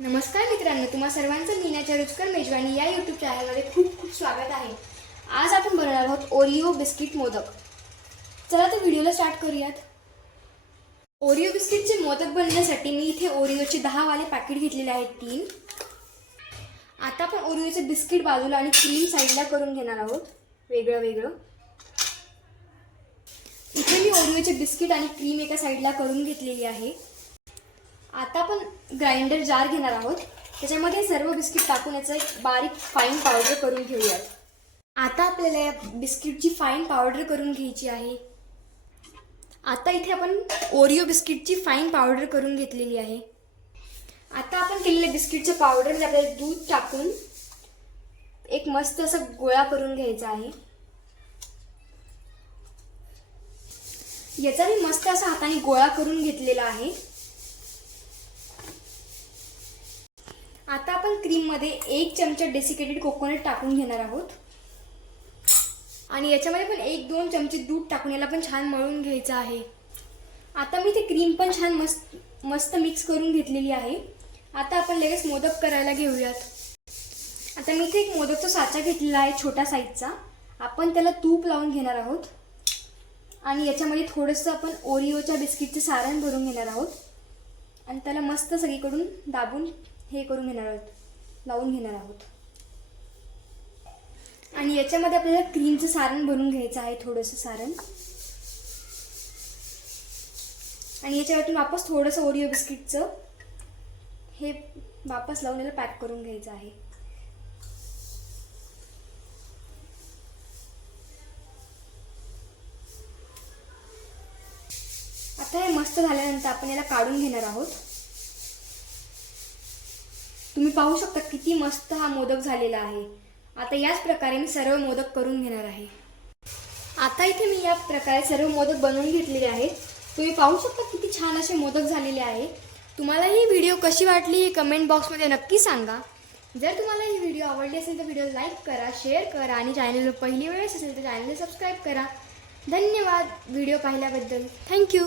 नमस्कार मित्रांनो तुम्हा सर्वांचं मीनाच्या रुचकर मेजवानी या यूट्यूब चॅनलमध्ये खूप खूप स्वागत आहे. आज आपण बनवणार आहोत ओरिओ बिस्किट मोदक. चला तर व्हिडिओला स्टार्ट करूयात. ओरिओ बिस्किटचे मोदक बनवण्यासाठी मी इथे ओरिओचे दहा वाले पॅकेट घेतलेले आहेत तीन. आता आपण ओरिओचे बिस्किट बाजूला आणि क्रीम साईडला करून घेणार आहोत. वेगळं वेगळं. इथे मी ओरिओचे बिस्किट आणि क्रीम एका साईडला करून घेतलेली आहे. आता आपण ग्राइंडर जार घेणार आहोत. त्याच्यामध्ये सर्व बिस्किट टाकून याचं एक बारीक फाईन पावडर करून घेऊयात. आता आपल्याला या बिस्किटची फाईन पावडर करून घ्यायची आहे. आता इथे आपण ओरिओ बिस्किटची फाईन पावडर करून घेतलेली आहे. आता आपण केलेल्या बिस्किटचे पावडरमध्ये आपल्याला दूध टाकून एक मस्त असं गोळा करून घ्यायचा आहे. याचा मी मस्त असा हाताने गोळा करून घेतलेला आहे आता आपण क्रीममध्ये एक चमचा डेसिकेटेड कोकोनट टाकून घेणार आहोत. आणि याच्यामध्ये पण एक दोन चमचे दूध टाकून याला पण छान मळून घ्यायचं आहे. आता मी ते क्रीम पण छान मस्त मस्त मिक्स करून घेतलेली आहे. आता आपण लगेच मोदक करायला घेऊयात. आता मी इथे एक मोदकचा साचा घेतलेला आहे छोट्या साईजचा. आपण त्याला तूप लावून घेणार आहोत. आणि याच्यामध्ये थोडंसं आपण ओरिओच्या बिस्किटचं सारण भरून घेणार आहोत. आणि त्याला मस्त सगळीकडून दाबून हे करून घेणार आहोत. लावून घेणार आहोत. आणि याच्यामध्ये आपल्याला क्रीमचं सारण भरून घ्यायचं आहे थोडंसं सारण. आणि याच्यावरतून वापस थोडंसं ओरिओ बिस्किटचं हे वापस लावून याला पॅक करून घ्यायचं आहे. आता हे मस्त झाल्यानंतर आपण याला काढून घेणार आहोत. तुम्ही पाहू शकता किती मस्त हा मोदक झालेला आहे. आता याच प्रकारे मी सर्व मोदक करून घेणार आहे. आता इथे मी या प्रकारे सर्व मोदक बनवून घेतलेले आहेत. तुम्ही पाहू शकता किती छान असे मोदक झालेले आहे. तुम्हाला ही व्हिडिओ कशी वाटली हे कमेंट बॉक्समध्ये नक्की सांगा. जर तुम्हाला ही व्हिडिओ आवडली असेल तर व्हिडिओ लाईक करा शेअर करा आणि चॅनलवर पहिली वेळेस असेल तर चॅनलला सबस्क्राईब करा. धन्यवाद व्हिडिओ पाहिल्याबद्दल. थँक्यू